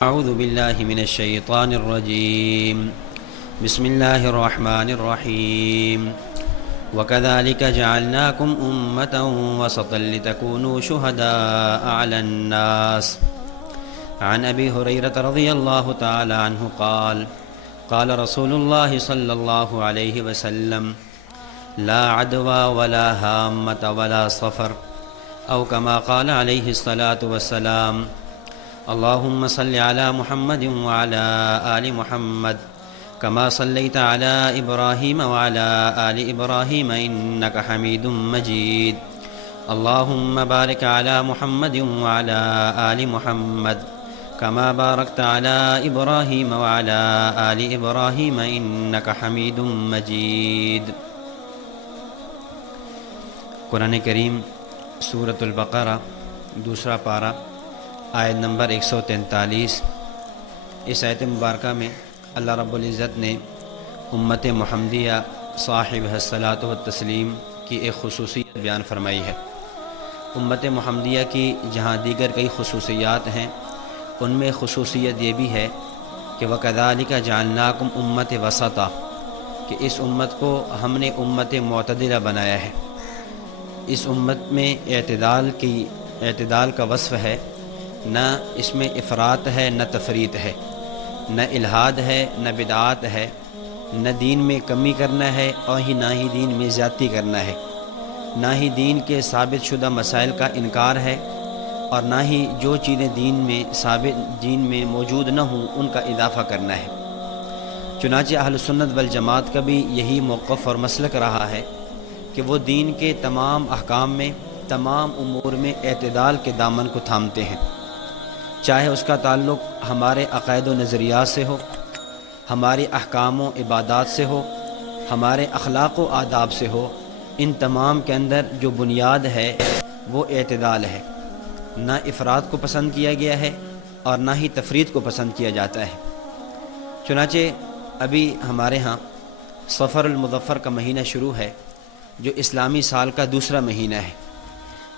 أعوذ بالله من الشيطان الرجيم. بسم الله الرحمن الرحيم. وكذلك جعلناكم أمة وسطا لتكونوا شهداء على الناس. عن أبي هريرة رضي الله تعالى عنه قال قال رسول الله صلى الله عليه وسلم: لا عدوى ولا هامة ولا صفر، أو كما قال عليه الصلاة والسلام: اللهم صل على محمد وعلى آل محمد كما صليت على إبراهيم وعلى آل إبراهيم إنك حميد مجيد. اللهم بارك على محمد وعلى آل محمد كما باركت على إبراهيم وعلى آل إبراهيم إنك حميد مجيد. قرآن کریم سورۃ البقرہ دوسرا پارہ آیت نمبر 143. اس آیت مبارکہ میں اللہ رب العزت نے امت محمدیہ صاحب الصلاۃ والتسلیم کی ایک خصوصیت بیان فرمائی ہے. امت محمدیہ کی جہاں دیگر کئی خصوصیات ہیں، ان میں خصوصیت یہ بھی ہے کہ وَكَذَلِكَ جَعَلْنَاكُمْ أُمَّةً وَسَطًا، کہ اس امت کو ہم نے امت معتدلہ بنایا ہے. اس امت میں اعتدال کا وصف ہے، نہ اس میں افراط ہے نہ تفریط ہے، نہ الحاد ہے نہ بدعات ہے، نہ دین میں کمی کرنا ہے اور نہ ہی دین میں زیادتی کرنا ہے، نہ ہی دین کے ثابت شدہ مسائل کا انکار ہے، اور نہ ہی جو چیزیں دین میں موجود نہ ہوں ان کا اضافہ کرنا ہے. چنانچہ اہل سنت والجماعت کا بھی یہی موقف اور مسلک رہا ہے کہ وہ دین کے تمام احکام میں، تمام امور میں اعتدال کے دامن کو تھامتے ہیں، چاہے اس کا تعلق ہمارے عقائد و نظریات سے ہو، ہماری احکام و عبادات سے ہو، ہمارے اخلاق و آداب سے ہو. ان تمام کے اندر جو بنیاد ہے وہ اعتدال ہے. نہ افراط کو پسند کیا گیا ہے اور نہ ہی تفریط کو پسند کیا جاتا ہے. چنانچہ ابھی ہمارے ہاں صفر المظفر کا مہینہ شروع ہے، جو اسلامی سال کا دوسرا مہینہ ہے.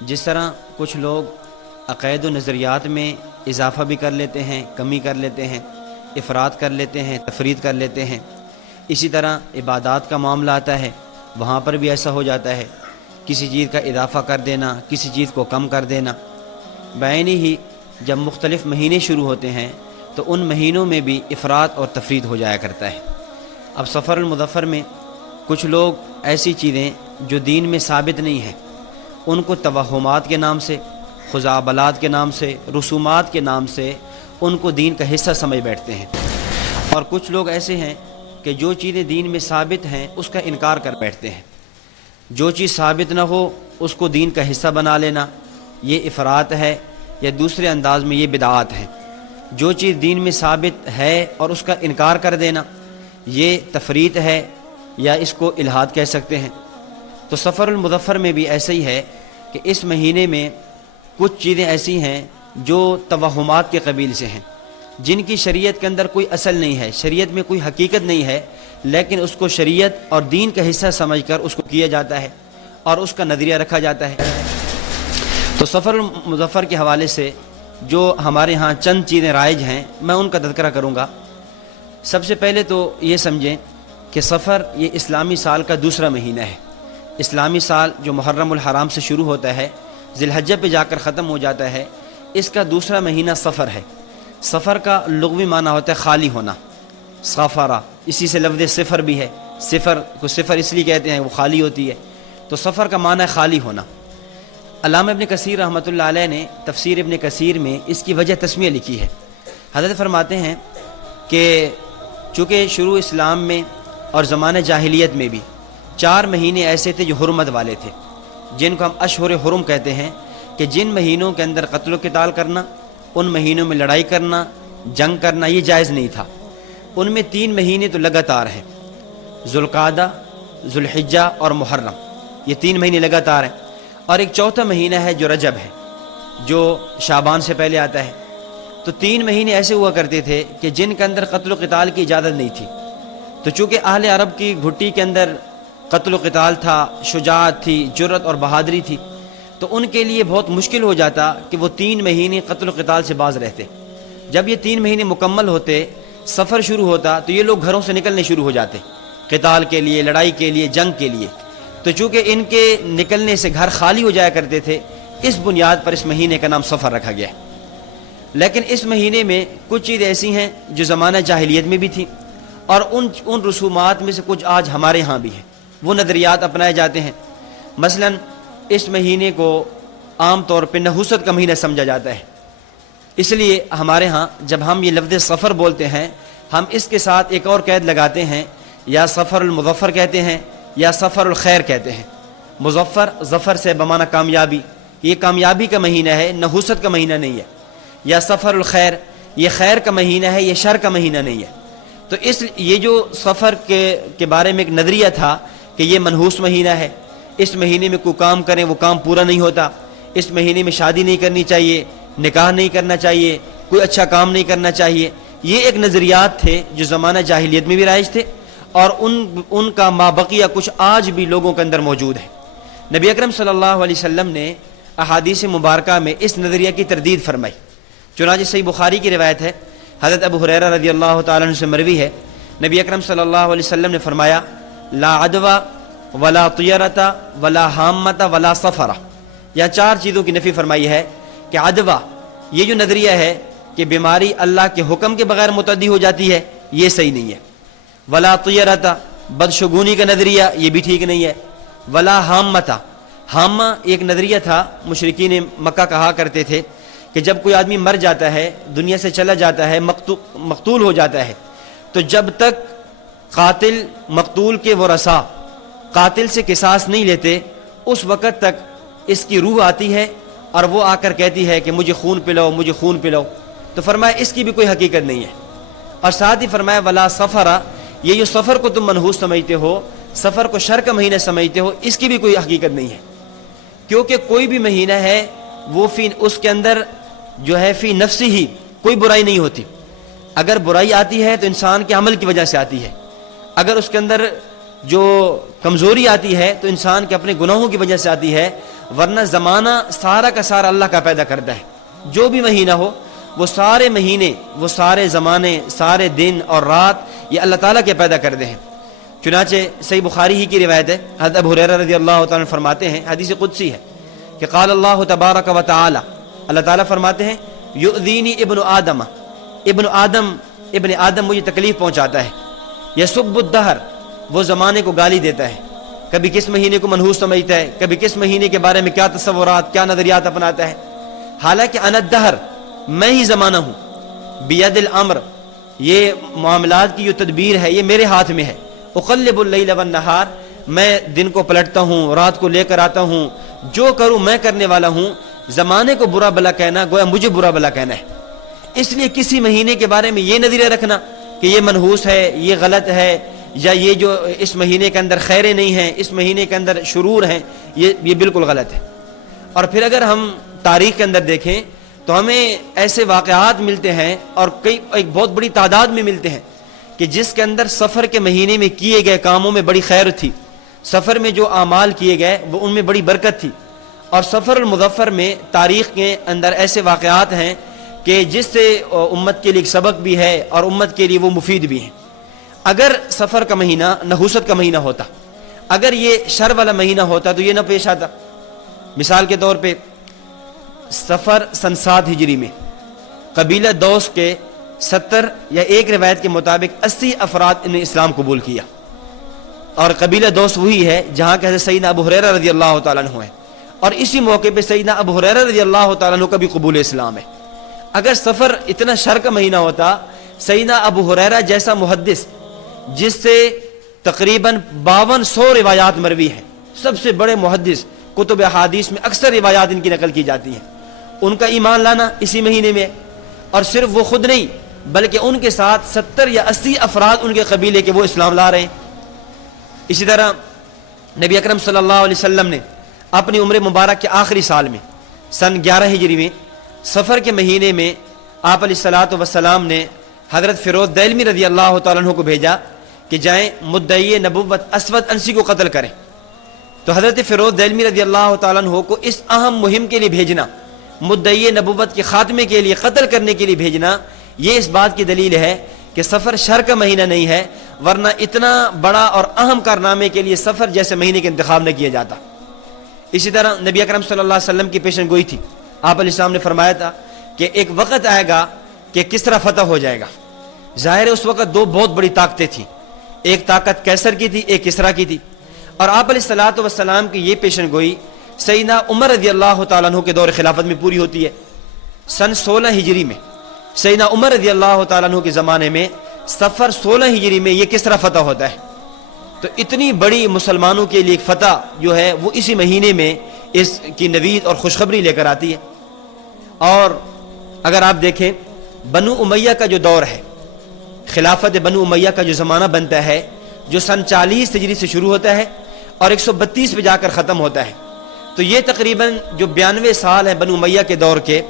جس طرح کچھ لوگ عقائد و نظریات میں اضافہ بھی کر لیتے ہیں، کمی کر لیتے ہیں، افراط کر لیتے ہیں، تفریط کر لیتے ہیں، اسی طرح عبادات کا معاملہ آتا ہے، وہاں پر بھی ایسا ہو جاتا ہے، کسی چیز کا اضافہ کر دینا، کسی چیز کو کم کر دینا. بعینی ہی جب مختلف مہینے شروع ہوتے ہیں تو ان مہینوں میں بھی افراط اور تفریط ہو جایا کرتا ہے. اب صفر المظفر میں کچھ لوگ ایسی چیزیں جو دین میں ثابت نہیں ہیں ان کو توہمات کے نام سے، خزعبلات کے نام سے، رسومات کے نام سے ان کو دین کا حصہ سمجھ بیٹھتے ہیں. اور کچھ لوگ ایسے ہیں کہ جو چیزیں دین میں ثابت ہیں اس کا انکار کر بیٹھتے ہیں. جو چیز ثابت نہ ہو اس کو دین کا حصہ بنا لینا، یہ افراط ہے، یا دوسرے انداز میں یہ بدعات ہیں. جو چیز دین میں ثابت ہے اور اس کا انکار کر دینا، یہ تفریط ہے، یا اس کو الحاد کہہ سکتے ہیں. تو صفر المظفر میں بھی ایسا ہی ہے کہ اس مہینے میں کچھ چیزیں ایسی ہیں جو توہمات کے قبیل سے ہیں، جن کی شریعت کے اندر کوئی اصل نہیں ہے، شریعت میں کوئی حقیقت نہیں ہے، لیکن اس کو شریعت اور دین کا حصہ سمجھ کر اس کو کیا جاتا ہے اور اس کا نظریہ رکھا جاتا ہے. تو صفر المظفر کے حوالے سے جو ہمارے ہاں چند چیزیں رائج ہیں میں ان کا تذکرہ کروں گا. سب سے پہلے تو یہ سمجھیں کہ صفر یہ اسلامی سال کا دوسرا مہینہ ہے. اسلامی سال جو محرم الحرام سے شروع ہوتا ہے، ذی الحجہ پہ جا کر ختم ہو جاتا ہے، اس کا دوسرا مہینہ صفر ہے. صفر کا لغوی معنی ہوتا ہے خالی ہونا، صفرہ، اسی سے لفظ صفر بھی ہے. صفر کو صفر اس لیے کہتے ہیں وہ خالی ہوتی ہے، تو صفر کا معنی ہے خالی ہونا. علامہ ابن کثیر رحمۃ اللہ علیہ نے تفسیر ابن کثیر میں اس کی وجہ تسمیہ لکھی ہے. حضرت فرماتے ہیں کہ چونکہ شروع اسلام میں اور زمانہ جاہلیت میں بھی 4 مہینے ایسے تھے جو حرمت والے تھے، جن کو ہم اشہر حرم کہتے ہیں، کہ جن مہینوں کے اندر قتل و قتال کرنا، ان مہینوں میں لڑائی کرنا، جنگ کرنا یہ جائز نہیں تھا. ان میں 3 مہینے تو لگاتار ہیں، ذوالقعدہ، ذوالحجہ اور محرم، یہ 3 مہینے لگاتار ہیں. اور ایک چوتھا مہینہ ہے جو رجب ہے، جو شعبان سے پہلے آتا ہے. تو 3 مہینے ایسے ہوا کرتے تھے کہ جن کے اندر قتل و قتال کی اجازت نہیں تھی. تو چونکہ اہل عرب کی گھٹی کے اندر قتل و قتال تھا، شجاعت تھی، جرأت اور بہادری تھی، تو ان کے لیے بہت مشکل ہو جاتا کہ وہ 3 مہینے قتل و قتال سے باز رہتے. جب یہ 3 مہینے مکمل ہوتے، سفر شروع ہوتا، تو یہ لوگ گھروں سے نکلنے شروع ہو جاتے قتال کے لیے، لڑائی کے لیے، جنگ کے لیے۔ تو چونکہ ان کے نکلنے سے گھر خالی ہو جایا کرتے تھے، اس بنیاد پر اس مہینے کا نام سفر رکھا گیا ہے۔ لیکن اس مہینے میں کچھ چیزیں ایسی ہیں جو زمانہ جاہلیت میں بھی تھیں، اور ان رسومات میں سے کچھ آج ہمارے ہاں بھی ہیں، وہ نظریات اپنائے جاتے ہیں۔ مثلا اس مہینے کو عام طور پہ نحوست کا مہینہ سمجھا جاتا ہے، اس لیے ہمارے ہاں جب ہم یہ لفظ سفر بولتے ہیں، ہم اس کے ساتھ ایک اور قید لگاتے ہیں، یا سفر المظفر کہتے ہیں یا سفر الخیر کہتے ہیں۔ مظفر، ظفر سے بمعنی کامیابی، یہ کامیابی کا مہینہ ہے، نحوست کا مہینہ نہیں ہے۔ یا سفر الخیر، یہ خیر کا مہینہ ہے، یہ شر کا مہینہ نہیں ہے۔ تو یہ جو سفر کے بارے میں ایک نظریہ تھا کہ یہ منحوس مہینہ ہے، اس مہینے میں کوئی کام کریں وہ کام پورا نہیں ہوتا، اس مہینے میں شادی نہیں کرنی چاہیے، نکاح نہیں کرنا چاہیے، کوئی اچھا کام نہیں کرنا چاہیے، یہ ایک نظریات تھے جو زمانہ جاہلیت میں بھی رائج تھے، اور ان کا مابقیہ کچھ آج بھی لوگوں کے اندر موجود ہے۔ نبی اکرم صلی اللہ علیہ وسلم نے احادیث مبارکہ میں اس نظریہ کی تردید فرمائی۔ چنانچہ صحیح بخاری کی روایت ہے، حضرت ابو ہریرہ رضی اللہ تعالیٰ عنہ سے مروی ہے، نبی اکرم صلی اللہ علیہ وسلم نے فرمایا، لا عدوى ولا طیرۃ ولا حامۃ ولا سفر، یا 4 چیزوں کی نفی فرمائی ہے کہ عدوہ، یہ جو نظریہ ہے کہ بیماری اللہ کے حکم کے بغیر متعدی ہو جاتی ہے، یہ صحیح نہیں ہے۔ ولا طیرۃ، بدشگونی کا نظریہ، یہ بھی ٹھیک نہیں ہے۔ ولا حامۃ، حامہ ایک نظریہ تھا، مشرکین مکہ کہا کرتے تھے کہ جب کوئی آدمی مر جاتا ہے، دنیا سے چلا جاتا ہے، مقتول ہو جاتا ہے، تو جب تک قاتل مقتول کے ورثاء قاتل سے قصاص نہیں لیتے، اس وقت تک اس کی روح آتی ہے اور وہ آ کر کہتی ہے کہ مجھے خون پلاؤ، مجھے خون پلاؤ۔ تو فرمایا اس کی بھی کوئی حقیقت نہیں ہے۔ اور ساتھ ہی فرمایا ولا سفر، یہ جو سفر کو تم منحوس سمجھتے ہو، سفر کو شر کا مہینہ سمجھتے ہو، اس کی بھی کوئی حقیقت نہیں ہے، کیونکہ کوئی بھی مہینہ ہے وہ اس کے اندر جو ہے فی نفسی ہی کوئی برائی نہیں ہوتی۔ اگر برائی آتی ہے تو انسان کے عمل کی وجہ سے آتی ہے، اگر اس کے اندر جو کمزوری آتی ہے تو انسان کے اپنے گناہوں کی وجہ سے آتی ہے، ورنہ زمانہ سارا کا سارا اللہ کا پیدا کرتا ہے۔ جو بھی مہینہ ہو، وہ سارے مہینے، وہ سارے زمانے، سارے دن اور رات، یہ اللہ تعالیٰ کے پیدا کرتے ہیں۔ چنانچہ صحیح بخاری ہی کی روایت ہے، حضرت ابو ہریرہ رضی اللہ تعالیٰ عنہ فرماتے ہیں، حدیث قدسی ہے کہ قال اللہ تبارک و تعالی، اللہ تعالیٰ فرماتے ہیں، یؤذینی ابن آدم، ابن آدم مجھے تکلیف پہنچاتا ہے، یسب الدہر، وہ زمانے کو گالی دیتا ہے، کبھی کس مہینے کو منحوس سمجھتا ہے، کبھی کس مہینے کے بارے میں کیا تصورات، کیا نظریات اپناتا ہے، حالانکہ انا الدہر، میں ہی زمانہ ہوں، بید الامر، یہ معاملات کی جو تدبیر ہے یہ میرے ہاتھ میں ہے، اقلب اللیل والنہار، میں دن کو پلٹتا ہوں، رات کو لے کر آتا ہوں، جو کروں میں کرنے والا ہوں۔ زمانے کو برا بلا کہنا گویا مجھے برا بلا کہنا ہے۔ اس لیے کسی مہینے کے بارے میں یہ نظریہ رکھنا کہ یہ منحوس ہے، یہ غلط ہے، یا یہ جو اس مہینے کے اندر خیریں نہیں ہیں، اس مہینے کے اندر شرور ہیں، یہ بالکل غلط ہے۔ اور پھر اگر ہم تاریخ کے اندر دیکھیں تو ہمیں ایسے واقعات ملتے ہیں، اور ایک بہت بڑی تعداد میں ملتے ہیں کہ جس کے اندر سفر کے مہینے میں کیے گئے کاموں میں بڑی خیر تھی، سفر میں جو اعمال کیے گئے وہ ان میں بڑی برکت تھی، اور سفر المظفر میں تاریخ کے اندر ایسے واقعات ہیں کہ جس سے امت کے لیے ایک سبق بھی ہے اور امت کے لیے وہ مفید بھی ہیں۔ اگر سفر کا مہینہ نحوست کا مہینہ ہوتا، اگر یہ شر والا مہینہ ہوتا تو یہ نہ پیش آتا۔ مثال کے طور پہ سفر سن 7 ہجری میں قبیلہ دوس کے 70 یا ایک روایت کے مطابق 80 افراد نے اسلام قبول کیا، اور قبیلہ دوس وہی ہے جہاں کہ حضرت سیدنا ابو ہریرہ رضی اللہ تعالیٰ عنہ ہے، اور اسی موقع پہ سیدنا ابو ہریرہ رضی اللہ تعالیٰ عنہ کا بھی قبول اسلام ہے۔ اگر سفر اتنا شر کا مہینہ ہوتا، سیدنا ابو ہریرہ جیسا محدث جس سے تقریباً 5200 روایات مروی ہیں، سب سے بڑے محدث، کتب احادیث میں اکثر روایات ان کی نقل کی جاتی ہیں، ان کا ایمان لانا اسی مہینے میں، اور صرف وہ خود نہیں بلکہ ان کے ساتھ 70 یا 80 افراد ان کے قبیلے کے وہ اسلام لا رہے ہیں۔ اسی طرح نبی اکرم صلی اللہ علیہ وسلم نے اپنی عمر مبارک کے آخری سال میں سن 11 ہجری میں سفر کے مہینے میں آپ علیہ الصلوۃ والسلام نے حضرت فیروز دہلوی رضی اللہ تعالیٰ عنہ کو بھیجا کہ جائیں مدعی نبوت اسود انسی کو قتل کریں۔ تو حضرت فیروز دہلوی رضی اللہ تعالیٰ عنہ کو اس اہم مہم کے لیے بھیجنا، مدعی نبوت کے خاتمے کے لیے، قتل کرنے کے لیے بھیجنا، یہ اس بات کی دلیل ہے کہ سفر شر کا مہینہ نہیں ہے، ورنہ اتنا بڑا اور اہم کارنامے کے لیے سفر جیسے مہینے کا انتخاب نہ کیا جاتا۔ اسی طرح نبی اکرم صلی اللہ علیہ وسلم کی پیشن گوئی تھی۔ آپ علیہ السلام نے فرمایا تھا کہ ایک وقت آئے گا کہ کسرا فتح ہو جائے گا۔ ظاہر ہے اس وقت دو بہت بڑی طاقتیں تھیں، ایک طاقت کیسر کی تھی، ایک کسرا کی تھی، اور آپ علیہ الصلوۃ والسلام کی یہ پیشن گوئی سیدنا عمر رضی اللہ تعالیٰ عنہ کے دور خلافت میں پوری ہوتی ہے۔ سن 16 ہجری میں سیدنا عمر رضی اللہ تعالیٰ عنہ کے زمانے میں سفر 16 ہجری میں یہ کسرا فتح ہوتا ہے۔ تو اتنی بڑی مسلمانوں کے لیے ایک فتح جو ہے وہ اسی مہینے میں اس کی نوید اور خوشخبری لے کر آتی ہے۔ اور اگر آپ دیکھیں بنو امیہ کا جو دور ہے، خلافت بنو امیہ کا جو زمانہ بنتا ہے، جو سن 40 ہجری سے شروع ہوتا ہے اور 132 پہ جا کر ختم ہوتا ہے، تو یہ تقریباً جو 92 سال ہیں بنو امیہ کے دور کے،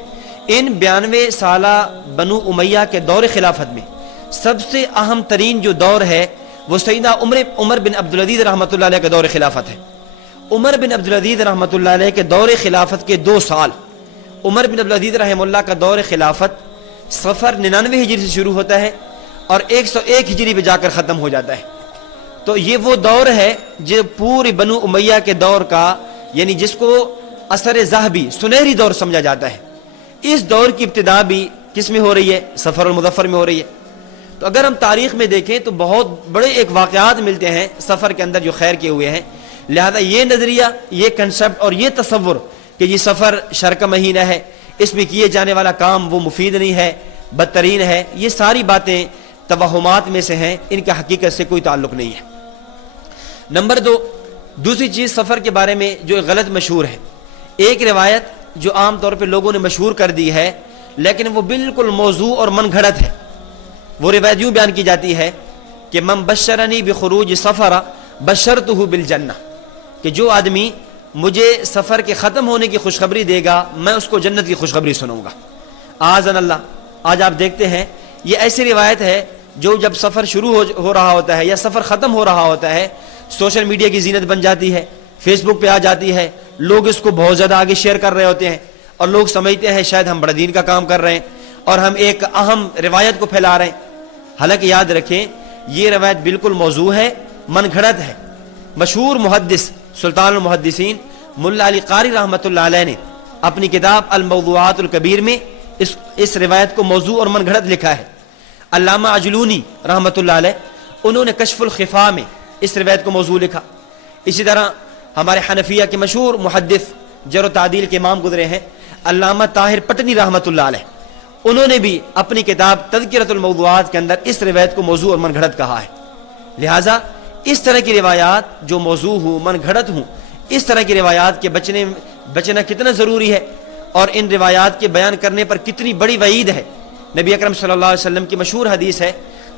ان 92 سالہ بنو امیہ کے دور خلافت میں سب سے اہم ترین جو دور ہے وہ سیدنا عمر بن عبدالعزیز رحمۃ اللہ علیہ کا دور خلافت ہے۔ عمر بن عبدالعزیز رحمۃ اللہ علیہ کے دور خلافت کے 2 سال، عمر بن عبدالعزیز رحمہ اللہ کا دور خلافت صفر 99 ہجری سے شروع ہوتا ہے اور 101 ہجری پہ جا کر ختم ہو جاتا ہے۔ تو یہ وہ دور ہے جو پوری بنو امیہ کے دور کا، یعنی جس کو عصر ذہبی سنہری دور سمجھا جاتا ہے، اس دور کی ابتدا بھی کس میں ہو رہی ہے؟ سفر المظفر میں ہو رہی ہے۔ تو اگر ہم تاریخ میں دیکھیں تو بہت بڑے ایک واقعات ملتے ہیں سفر کے اندر جو خیر کیے ہوئے ہیں، لہذا یہ نظریہ، یہ کنسپٹ اور یہ تصور کہ یہ سفر شر کا مہینہ ہے، اس میں کیے جانے والا کام وہ مفید نہیں ہے، بدترین ہے، یہ ساری باتیں توہمات میں سے ہیں، ان کا حقیقت سے کوئی تعلق نہیں ہے۔ نمبر 2، دوسری چیز سفر کے بارے میں جو غلط مشہور ہے، ایک روایت جو عام طور پہ لوگوں نے مشہور کر دی ہے لیکن وہ بالکل موضوع اور من گھڑت ہے۔ وہ روایت یوں بیان کی جاتی ہے کہ من بشرنی بخروج سفر بشرتہ بالجنہ، کہ جو آدمی مجھے سفر کے ختم ہونے کی خوشخبری دے گا میں اس کو جنت کی خوشخبری سنوں گا۔ اعاذنا اللہ، آج آپ دیکھتے ہیں یہ ایسی روایت ہے جو جب سفر شروع ہو رہا ہوتا ہے یا سفر ختم ہو رہا ہوتا ہے، سوشل میڈیا کی زینت بن جاتی ہے، فیس بک پہ آ جاتی ہے، لوگ اس کو بہت زیادہ آگے شیئر کر رہے ہوتے ہیں اور لوگ سمجھتے ہیں شاید ہم بڑا دین کا کام کر رہے ہیں اور ہم ایک اہم روایت کو پھیلا رہے ہیں۔ حالانکہ یاد رکھیں یہ روایت بالکل موضوع ہے، من گھڑت ہے۔ مشہور محدث سلطان المحدثین ملا علی قاری رحمۃ اللہ علیہ نے اپنی کتاب الموضوعات الکبیر میں اس روایت کو موضوع اور من گھڑت لکھا ہے۔ علامہ عجلونی رحمۃ اللہ علیہ انہوں نے کشف الخفاء میں اس روایت کو موضوع لکھا۔ اسی طرح ہمارے حنفیہ کے مشہور محدث جرح و تعدیل کے امام گزرے ہیں علامہ طاہر پٹنی رحمۃ اللہ علیہ، انہوں نے بھی اپنی کتاب تذکرۃ الموضوعات کے اندر اس روایت کو موضوع اور من گھڑت کہا ہے۔ لہٰذا اس طرح کی روایات جو موضوع ہوں، من گھڑت ہوں، اس طرح کی روایات کے بچنا کتنا ضروری ہے اور ان روایات کے بیان کرنے پر کتنی بڑی وعید ہے۔ نبی اکرم صلی اللہ علیہ وسلم کی مشہور حدیث ہے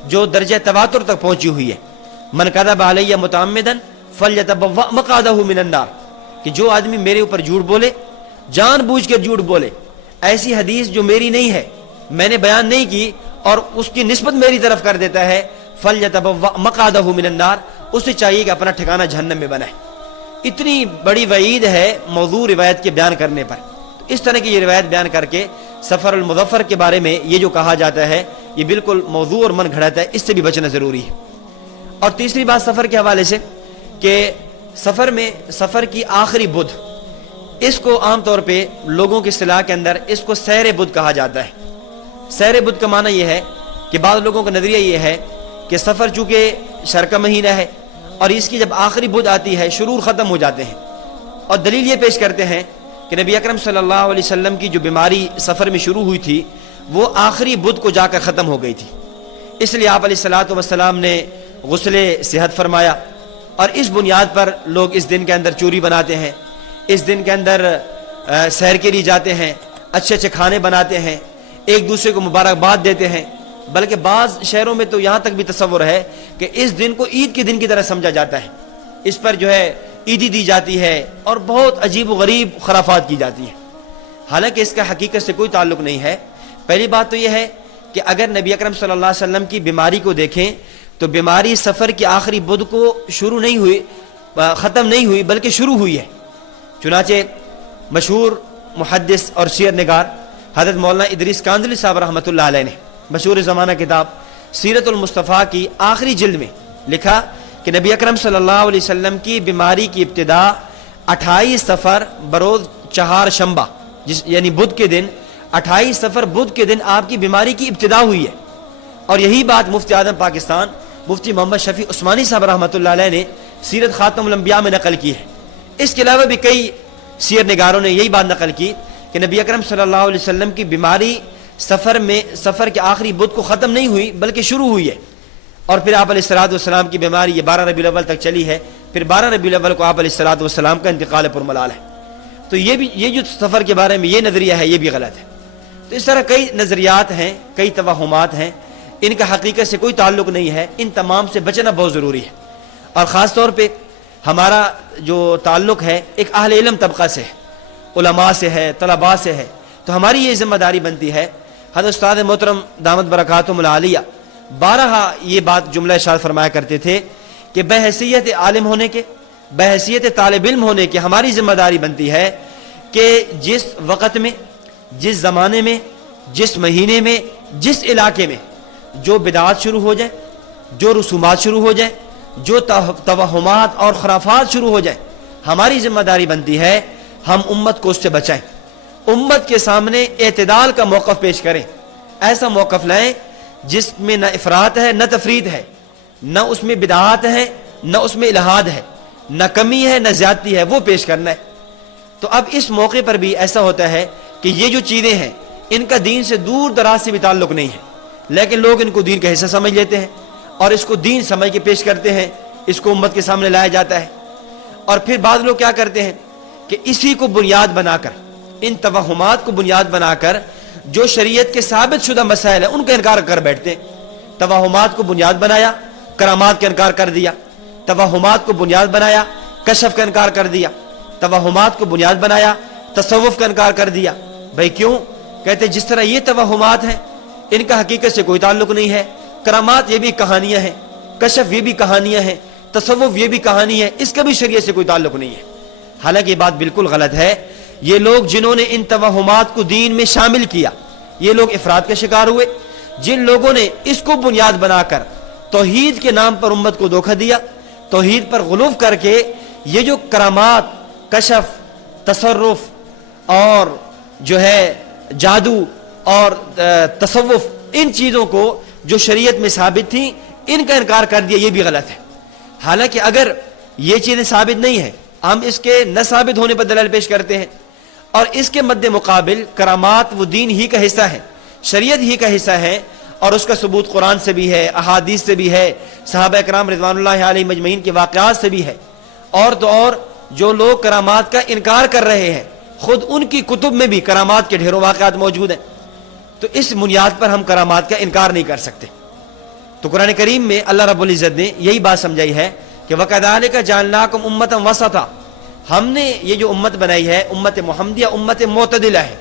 جو درجہ تواتر تک پہنچی ہوئی ہے، من کذب علی متعمدا فلیتبوأ مقعدہ من النار، کہ جو آدمی میرے اوپر جھوٹ بولے، جان بوجھ کر جھوٹ بولے، ایسی حدیث جو میری نہیں ہے، میں نے بیان نہیں کی اور اس کی نسبت میری طرف کر دیتا ہے، فلیتبوأ مقعدہ من النار، اسے چاہیے کہ اپنا ٹھکانہ جہنم میں بنائے۔ اتنی بڑی وعید ہے موضوع روایت کے بیان کرنے پر۔ اس طرح کی یہ روایت بیان کر کے سفر المظفر کے بارے میں یہ جو کہا جاتا ہے یہ بالکل موضوع اور من گھڑت ہے، اس سے بھی بچنا ضروری ہے۔ اور تیسری بات سفر کے حوالے سے کہ سفر کی آخری بدھ، اس کو عام طور پہ لوگوں کی اصطلاح کے اندر اس کو سیر بدھ کہا جاتا ہے۔ سیر بدھ کا معنی یہ ہے کہ بعض لوگوں کا نظریہ یہ ہے کہ سفر چونکہ شر کا مہینہ ہے اور اس کی جب آخری بدھ آتی ہے شرور ختم ہو جاتے ہیں، اور دلیل یہ پیش کرتے ہیں کہ نبی اکرم صلی اللہ علیہ وسلم کی جو بیماری سفر میں شروع ہوئی تھی وہ آخری بدھ کو جا کر ختم ہو گئی تھی، اس لیے آپ علیہ الصلوۃ والسلام نے غسل صحت فرمایا، اور اس بنیاد پر لوگ اس دن کے اندر چوری بناتے ہیں، اس دن کے اندر سیر کے لیے جاتے ہیں، اچھے اچھے کھانے بناتے ہیں، ایک دوسرے کو مبارکباد دیتے ہیں، بلکہ بعض شہروں میں تو یہاں تک بھی تصور ہے کہ اس دن کو عید کے دن کی طرح سمجھا جاتا ہے، اس پر جو ہے عیدی دی جاتی ہے اور بہت عجیب و غریب خرافات کی جاتی ہیں، حالانکہ اس کا حقیقت سے کوئی تعلق نہیں ہے۔ پہلی بات تو یہ ہے کہ اگر نبی اکرم صلی اللہ علیہ وسلم کی بیماری کو دیکھیں تو بیماری سفر کی آخری بدھ کو شروع نہیں ہوئی، ختم نہیں ہوئی بلکہ شروع ہوئی ہے۔ چنانچہ مشہور محدث اور سیر نگار حضرت مولانا ادریس کاندلی صاحب رحمۃ اللہ علیہ نے مشہور زمانہ کتاب سیرت المصطفیٰ کی آخری جلد میں لکھا کہ نبی اکرم صلی اللہ علیہ وسلم کی بیماری کی ابتدا 28 صفر بروز چہار شنبہ یعنی بدھ کے دن 28 صفر بدھ کے دن آپ کی بیماری کی ابتدا ہوئی ہے. اور یہی بات مفتی اعظم پاکستان مفتی محمد شفیع عثمانی صاحب رحمۃ اللہ علیہ نے سیرت خاتم الانبیاء میں نقل کی ہے. اس کے علاوہ بھی کئی سیر نگاروں نے یہی بات نقل کی کہ نبی اکرم صلی اللہ علیہ وسلم کی بیماری سفر کے آخری بدھ کو ختم نہیں ہوئی بلکہ شروع ہوئی ہے. اور پھر آپ علیہ الصلوۃ والسلام کی بیماری یہ 12 ربیع الاول تک چلی ہے. پھر 12 ربیع الاول کو آپ علیہ الصلوۃ والسلام کا انتقال پرملال ہے. تو یہ جو سفر کے بارے میں یہ نظریہ ہے یہ بھی غلط ہے. تو اس طرح کئی نظریات ہیں, کئی توہمات ہیں, ان کا حقیقت سے کوئی تعلق نہیں ہے. ان تمام سے بچنا بہت ضروری ہے. اور خاص طور پہ ہمارا جو تعلق ہے ایک اہل علم طبقہ سے ہے, علماء سے ہے, طلباء سے ہے. تو ہماری یہ ذمہ داری بنتی ہے. حضرت استاد محترم دامت برکاتہم العالیہ بارہا یہ بات جملہ ارشاد فرمایا کرتے تھے کہ بحیثیت عالم ہونے کے, بحیثیت طالب علم ہونے کے ہماری ذمہ داری بنتی ہے کہ جس وقت میں, جس زمانے میں, جس مہینے میں, جس علاقے میں جو بدعات شروع ہو جائیں, جو رسومات شروع ہو جائیں, جو توہمات اور خرافات شروع ہو جائیں, ہماری ذمہ داری بنتی ہے ہم امت کو اس سے بچائیں. امت کے سامنے اعتدال کا موقف پیش کریں. ایسا موقف لائیں جس میں نہ افراط ہے نہ تفرید ہے, نہ اس میں بدعات ہے نہ اس میں الہاد ہے, نہ کمی ہے نہ زیادتی ہے, وہ پیش کرنا ہے. تو اب اس موقع پر بھی ایسا ہوتا ہے کہ یہ جو چیزیں ہیں ان کا دین سے دور دراز سے بھی تعلق نہیں ہے, لیکن لوگ ان کو دین کا حصہ سمجھ لیتے ہیں اور اس کو دین سمجھ کے پیش کرتے ہیں. اس کو امت کے سامنے لایا جاتا ہے. اور پھر بعض لوگ کیا کرتے ہیں کہ اسی کو بنیاد بنا کر, ان توہمات کو بنیاد بنا کر جو شریعت کے ثابت شدہ مسائل ہیں ان کا انکار کر بیٹھتے ہیں. توہمات کو بنیاد بنایا, کرامات کا انکار کر دیا. توہمات کو بنیاد بنایا, کشف کا انکار کر دیا. توہمات کو بنیاد بنایا, تصوف کا انکار کر دیا. بھائی کیوں؟ کہتے جس طرح یہ توہمات ہیں ان کا حقیقت سے کوئی تعلق نہیں ہے, کرامات یہ بھی کہانیاں ہیں, کشف یہ بھی کہانیاں ہیں, تصوف یہ بھی کہانی ہے, اس کا بھی شریعت سے کوئی تعلق نہیں ہے. حالانکہ یہ بات بالکل غلط ہے. یہ لوگ جنہوں نے ان توہمات کو دین میں شامل کیا یہ لوگ افراد کا شکار ہوئے. جن لوگوں نے اس کو بنیاد بنا کر توحید کے نام پر امت کو دھوکہ دیا, توحید پر غلو کر کے یہ جو کرامات, کشف, تصرف اور جو ہے جادو اور تصوف, ان چیزوں کو جو شریعت میں ثابت تھیں ان کا انکار کر دیا, یہ بھی غلط ہے. حالانکہ اگر یہ چیزیں ثابت نہیں ہیں ہم اس کے نہ ثابت ہونے پر دلائل پیش کرتے ہیں, اور اس کے مد مقابل کرامات وہ دین ہی کا حصہ ہے, شریعت ہی کا حصہ ہے, اور اس کا ثبوت قرآن سے بھی ہے, احادیث سے بھی ہے, صحابہ کرام رضوان اللہ علیہ مجمعین کے واقعات سے بھی ہے. اور تو اور جو لوگ کرامات کا انکار کر رہے ہیں خود ان کی کتب میں بھی کرامات کے ڈھیروں واقعات موجود ہیں. تو اس بنیاد پر ہم کرامات کا انکار نہیں کر سکتے. تو قرآن کریم میں اللہ رب العزت نے یہی بات سمجھائی ہے کہ وَكَذَلِكَ جَعَلْنَاكُمْ أُمَّةً وَسَطًا, ہم نے یہ جو امت بنائی ہے امت محمدیہ امت معتدلہ ہے.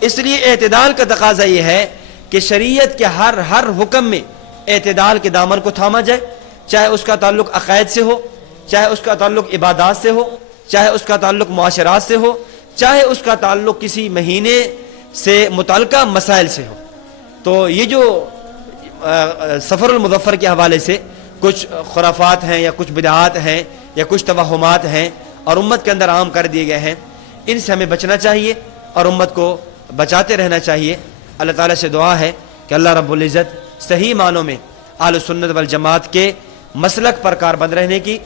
اس لیے اعتدال کا تقاضا یہ ہے کہ شریعت کے ہر حکم میں اعتدال کے دامن کو تھاما جائے, چاہے اس کا تعلق عقائد سے ہو, چاہے اس کا تعلق عبادات سے ہو, چاہے اس کا تعلق معاشرات سے ہو, چاہے اس کا تعلق کسی مہینے سے متعلقہ مسائل سے ہو. تو یہ جو سفر المظفر کے حوالے سے کچھ خرافات ہیں یا کچھ بدعات ہیں یا کچھ توہمات ہیں اور امت کے اندر عام کر دیے گئے ہیں, ان سے ہمیں بچنا چاہیے اور امت کو بچاتے رہنا چاہیے. اللہ تعالیٰ سے دعا ہے کہ اللہ رب العزت صحیح معنوں میں اہل سنت والجماعت کے مسلک پر کاربند رہنے کی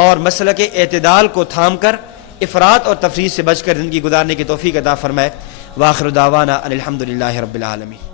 اور مسلک اعتدال کو تھام کر افراط اور تفریط سے بچ کر زندگی گزارنے کی توفیق عطا فرمائے. وآخر دعوانا ان الحمد للہ رب العالمین.